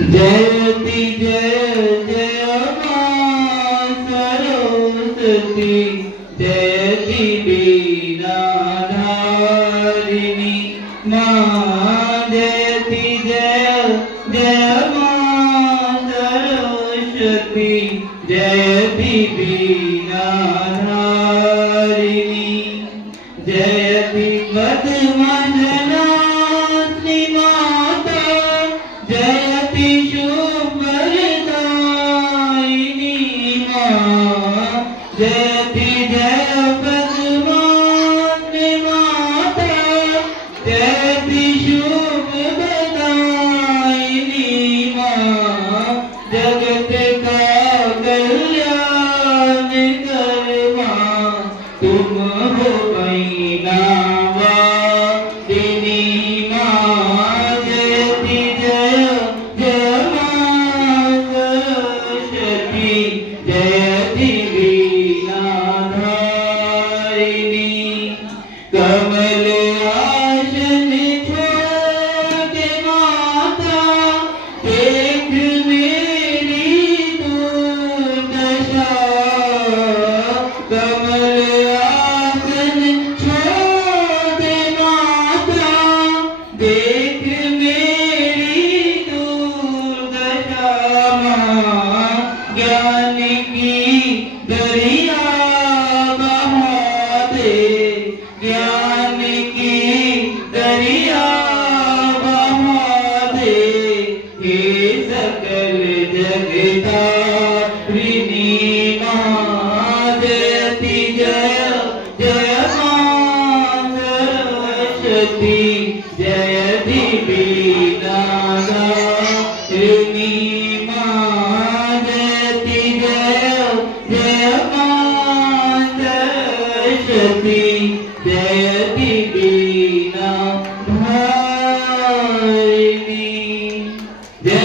जयति जय जय मां सरस्वती जयति बीनाधारिणी मां जयति जय जय मां सरस्वती जयति बीनाधारिणी जयति पद्मनासिनी माता जयति शुभदायिनी मां जयति जय पद्मावती माता जयति शुभदायिनी मां जगत का कल्याण कर मां तुम हो बीनावासिनी मां जयति जय जय मां सरस्वती जयति बीनाधारिणी कमल आसन छोड़ माता देख मेरी दुर्दशा कमल आसन छोड़ माता देख मेरी दुर्दशा मां ज्ञान की दरिया बहा दे ज्ञान की दरिया बहा दे हे सकल जगदारिणी मां जयति जय जय मां सरस्वती जयति बीनाधारिणी मां जयति जय जय मां सरस्वती जयति बीनाधारिणी